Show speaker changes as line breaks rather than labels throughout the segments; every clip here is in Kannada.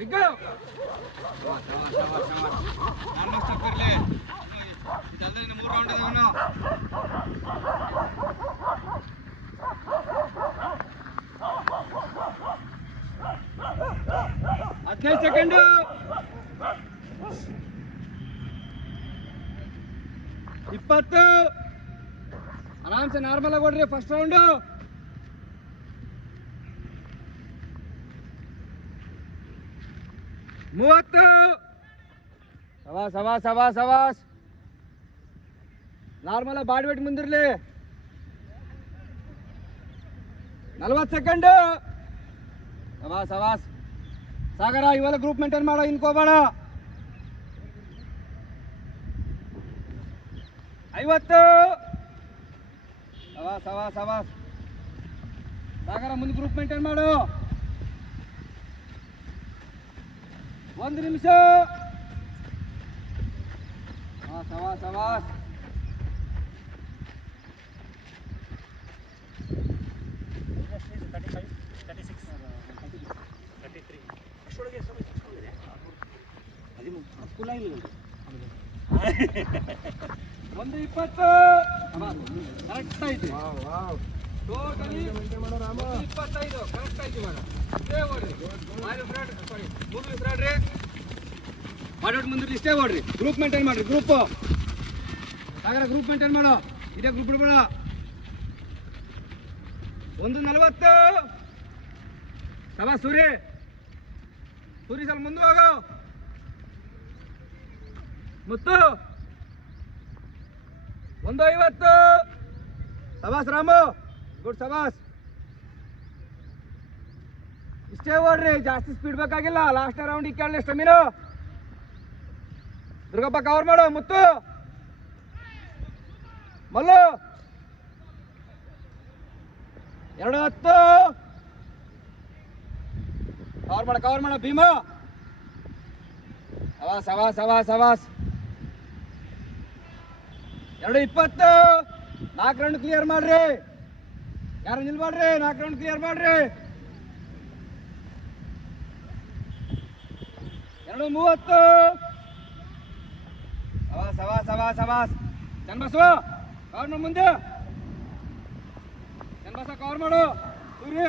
ಬಿಗ್ಗು
ಮೂರು ರೌಂಡ್ ಇದೆ
ಹದಿನೈದು ಸೆಕೆಂಡು ಇಪ್ಪತ್ತು ಆರಾಮ್ಸೆ ನಾರ್ಮಲ್ ಆಗಿ ಹೊಡ್ರಿ ಫಸ್ಟ್ ರೌಂಡು ಮೂವತ್ತು. ಸವಾಸ್ ಸವಾಸ್ ಸವಾಸ್ ಸವಾಸ್. ನಾರ್ಮಲ್ ಬಾಡಿ ವೇಟ್ ಮುಂದಿರ್ಲಿ. ನಲ್ವತ್ತು ಸೆಕೆಂಡು ಸವಾಸ್ ಸವಾಸ್. ಸಾಗರ, ಇವೆಲ್ಲ ಗ್ರೂಪ್ ಮೇಂಟೈನ್ ಮಾಡೋ ಇನ್ಕೋಬೇಡ ಐವತ್ತು. ಸವಾಸ್ ಸವಾಸ್ ಸವಾಸ್. ಸಾಗರ, ಮುಂದೆ ಗ್ರೂಪ್ ಮೇಂಟೈನ್ ಮಾಡು. ಒಂದು ನಿಮಿಷ. ಸವಾಸ್ ಸವಾಸ್. ಒಂದು ಇಪ್ಪತ್ತು. ಕರೆಕ್ಟ್ ಐತಿ ಟೋಟಲಿ ಇಪ್ಪತ್ತೈದು ಕರೆಕ್ಟ್ ಓಡ್ರಿ. ಮಾರಿ ಸಾರಿ ರೀ. ಮಾಡೋಟ್ ಮುಂದೆ ಇಷ್ಟೇ ಓಡ್ರಿ. ಗ್ರೂಪ್ ಮೇಂಟೈನ್ ಮಾಡ್ರಿ ಗ್ರೂಪ್ ಸಾಗರ ಗ್ರೂಪ್ ಮೇಂಟೈನ್ ಮಾಡೋ. ಇದೇ ಗ್ರೂಪ್ ಬಿಡ್ಬೇಡ. ಒಂದು ನಲವತ್ತು. ಸವಾ ಸೂರಿ. ಸೂರಿ ಸ್ವಲ್ಪ ಮುಂದೆ ಹೋಗೋ. ಮುತ್ತು. ಒಂದು ಐವತ್ತು. ಸಬಾಸ್ ರಾಮು ಗುಡ್ ಸಬಾಸ್ ಇಷ್ಟೇ ಓಡ್ರಿ ಜಾಸ್ತಿ ಸ್ಪೀಡ್ ಬೇಕಾಗಿಲ್ಲ. ಲಾಸ್ಟ್ ರೌಂಡ್ ಕೇಳಿ ಸ್ಟಮಿನು ದುರ್ಗಪ್ಪ ಕವರ್ ಮಾಡು, ಮುತ್ತು. ಮಲ್ಲು. ಎರಡು ಹತ್ತು. ಕವರ್ ಮಾಡ ಕವರ್ ಮಾಡ, ಭೀಮಾ. ಸವಾಸ್ ಸವಾಸ್ ಸವಾಸ್ ಸವಾಸ್ ಎರಡು ಇಪ್ಪತ್ತು. ನಾಲ್ಕು ರೌಂಡ್ ಕ್ಲಿಯರ್ ಮಾಡ್ರಿ. ಯಾರು ನಿಲ್ಬಾಡ್ರಿ? ನಾಲ್ಕು ರೌಂಡ್ ಕ್ಲಿಯರ್ ಮಾಡ್ರಿ. ಎರಡು ಮೂವತ್ತು. ಸವಾಸ್ ಸವಾಸ್ ಸವಾಸ್ ಸವಾಸ್. ಚನ್ನಬಸವ ಕವರ್ ಮಾಡು ಮುಂದೆ. ಚನ್ನಬಸವ ಕವರ್ ಮಾಡು. ಸೂರ್ಯ.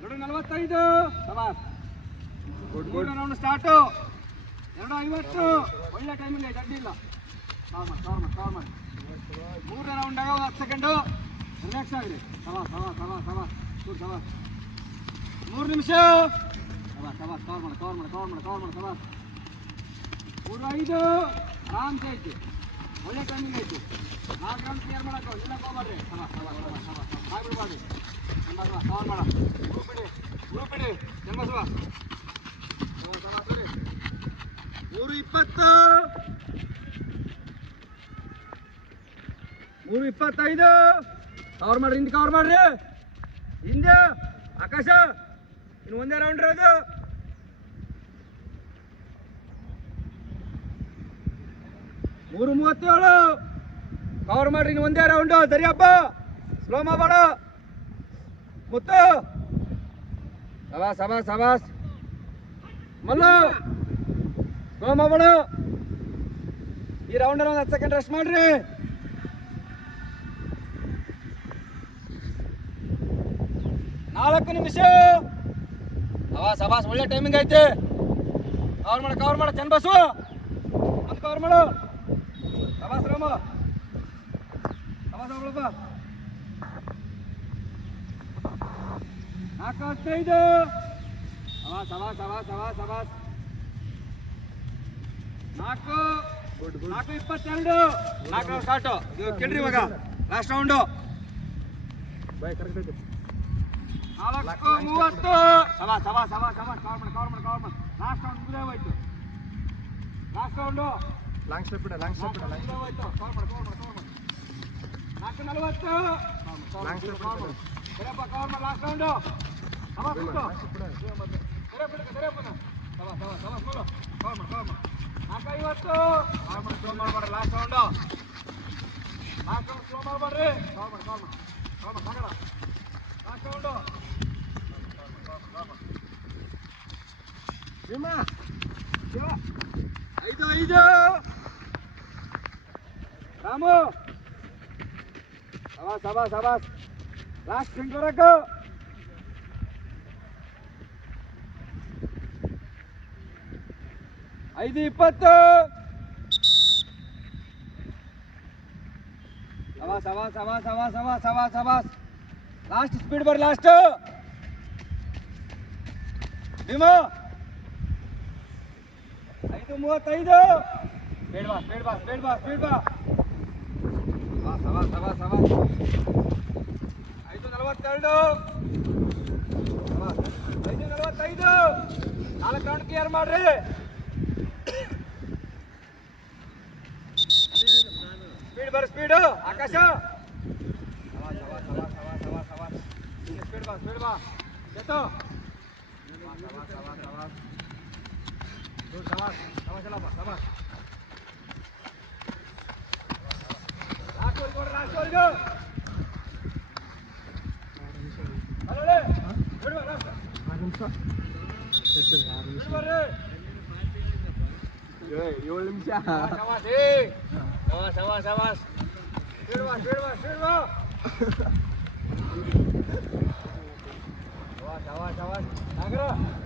ಎರಡು ನಲವತ್ತೈದು. ಸವಾಸ್. ಗುಡ್ ಗುಡ್ ರೌಂಡ್ ಸ್ಟಾರ್ಟು ಎರಡು ಐವತ್ತು. ಒಳ್ಳೆ ಟೈಮಿಂಗ್ ಐತೆ ಅಡ್ಡಿಲ್ಲ ಕವರ್ ಮಾಡಿ ಕವರ್ ಮಾಡಿ ಕವರ್ ಮಾಡಿ. ಆಗ ಹತ್ತು ಸೆಕೆಂಡು ರಿಲ್ಯಾಕ್ಸ್ ಆಗಿರಿ. ಸವಾ ಸವಾ ಸವಾ ಸವಾ. ಸೂರ್ ಸವಾ. ಮೂರು ನಿಮಿಷ. ಸವಾ ಸವಾ. ಕವರ್ ಮಾಡಿ ಕವರ್ ಮಾಡಿ ಕವರ್ ಮಾಡಿ ಕವರ್ ಮಾಡಿ, ಸವಾ. ಮೂರು, ಐದು. ಆರಾಮ್ಸೆ ಐತಿ. ಒಳ್ಳೆ ಟೈಮಿಂಗ್ ಐತಿ. ನಾಲ್ಕು ರೌಂಡ್ ಕ್ಲಿಯರ್ ಮಾಡಕ್ಕೆ ಇಲ್ಲ ಹೋಗ್ಬಾರ್ರಿ ಸವಾ ಸವಾ ಸವಾ ಸವಾ. ಆಗಿಬಿಡ್ಬಾರ್ರಿ ಕವರ್ ಮಾಡ. ಗ್ರೂಪ್ ಇಡಿ ಗ್ರೂಪ್ ಇಡಿ. ಜನ್ಮಸವ ಸವಾ ಸವಾ, ಸರಿ. ಮೂರು ಇಪ್ಪತ್ತು. ಮೂರು ಇಪ್ಪತ್ತೈದು. ಕವರ್ ಮಾಡ್ರಿ, ಹಿಂದೆ ಕವರ್ ಮಾಡ್ರಿ. ಹಿಂದೆ, ಆಕಾಶ. ಇನ್ನು ಒಂದೇ ರೌಂಡ್ ಇರೋದು. ಮೂರು ಮೂವತ್ತೇಳು. ಕವರ್ ಮಾಡ್ರಿ, ಇನ್ನು ಒಂದೇ ರೌಂಡು ದರಿಯಪ್ಪ ಸ್ಲೋ ಮಾಡಬೇಡ ಮುತ್ತು. ಸಬಾಸ್ ಸಬಾಸ್ ಸಬಾಸ್ ಮಲ್ಲು. ಸ್ಲೋ ಮಾಡಬೇಡ ಈ ರೌಂಡಲ್ಲಿ ಒಂದು ಹತ್ತು ಸೆಕೆಂಡ್ ರೆಸ್ಟ್ ಮಾಡ್ರಿ. ನಾಲ್ಕು ನಿಮಿಷ. ಅವಾಸ್ ಅವಾಸ್ ಒಳ್ಳೆ ಟೈಮಿಂಗ್ ಐತೆ. ಕವರ್ ಮಾಡ ಕವರ್ ಮಾಡ, ಚಂದ ಬಸ್ಸು. ಒಂದು ಕವರ್ ಮಾಡು. ಅವಾಸ್ ರಾಮ. ಅವಾಸ್ ಅವಳಪ್ಪ ನಾಲ್ಕು ಹತ್ತೈದು ಅವಾಸ್ ಅವಾಸ್ ಅವಾಸ್ ಅವಾಸ್ ಅವಾಸ್ ನಾಲ್ಕು ನಾಲ್ಕು ಇಪ್ಪತ್ತೆರಡು. ನಾಲ್ಕು ಸ್ಟಾರ್ಟು ಕೇಳ್ರಿ ಇವಾಗ. ಲಾಸ್ಟ್ ರೌಂಡು ನಾಲ್ಕು ಮೂವತ್ತು ಸವಾ ಸವಾ ಸವಾ ಸವಾ ಕವರ್ ಮಾಡಿ ಕವರ್ ಮಾಡಿ ಕವರ್ ಮಾಡಿ ಲಾಸ್ಟ್ ರೌಂಡ್ ಮುಗಿದೇ ಹೋಯ್ತು ಲಾಸ್ಟ್ ರೌಂಡು
ಲಾಂಗ್ ಸ್ಟೆಪ್ ಇಡ ಲಾಂಗ್ ಸ್ಟೆಪ್ ಇಡ ಲಾಂಗ್
ಮುಗ್ದೇ ಹೋಯ್ತು ಕವರ್ ಮಾಡಿ ಕವರ್ ಮಾಡಿ ಕವರ್ ಮಾಡಿ ನಾಲ್ಕು ನಲವತ್ತು
Long step
ಕವರ್ ಮಾಡಿ ಸರಿಯಪ್ಪ ಕವರ್ ಮಾಡಿ ಲಾಸ್ಟ್ ರೌಂಡು ಸವಾ ಸುತ್ತು ಸರಿಯಪ್ಪ ಸರಿಯಪ್ಪನ ಸವಾ ಸವಾ ಸವಾ ಸ್ಕೂಲು ಕವರ್ ಮಾಡಿ ಕವರ್ ಮಾಡಿ ನಾಲ್ಕು ಐವತ್ತು ಕವರ್ ಮಾಡಿ ಸ್ಲೋ ಮಾಡಬೇಡ್ರಿ last round last round slow ಮಾಡಬೇಡ್ರಿ ಕವರ್ ಮಾಡಿ ಕವರ್ ಮಾಡಿ ಕವರ್ ಮಾಡಿ ಸಾಗರ ಲಾಸ್ಟ್ ರೌಂಡು
ಭೀಮಾ.
ಐದು ಐದು. ರಾಮು. ಸವಾಸ್ ಸವಾಸ್ ಸವಾಸ್ ಲಾಸ್ಟ್ ಸ್ಪ್ರಿಂಟ್ ಬರಕು ಐದು, ಇಪ್ಪತ್ತು. ಸವಾಸ್ ಸವಾಸ್ ಸವಾಸ್ ಸವಾಸ್ ಸವಾಸ್ ಸವಾಸ್ ಸವಾಸ್ ಲಾಸ್ಟ್ ಸ್ಪೀಡ್ ಬರ್ರಿ ಲಾಸ್ಟ್ ಭೀಮಾ. ಐದು ಮೂವತ್ತೈದು. ಸ್ಪೀಡ್ ಬಾ ಸ್ಪೀಡ್ ಬಾ ಸ್ಪೀಡ್ ಬಾ ಸ್ಪೀಡ್ ಬಾ ಸವಾ ಸವಾ ಸವಾ ಸವಾ ಐದು ನಲವತ್ತೆರಡು. ಐದು ನಲವತ್ತೈದು. ನಾಲ್ಕು ರೌಂಡ್ ಕ್ಲಿಯರ್ ಮಾಡ್ರಿ. ಸ್ಪೀಡ್ ಬರ ಸ್ಪೀಡು ಆಕಾಶ. ಸವಾ ಸವಾ ಸವಾ ಸವಾ ಸವಾ ಸ್ಪೀಡ್ ಬಾ ಸ್ಪೀಡ್ ಬಾ
Dur Savaş.
Savaş
el apa.
Savaş. Rasul gol. Rasul gol. Alole. Dur Agro.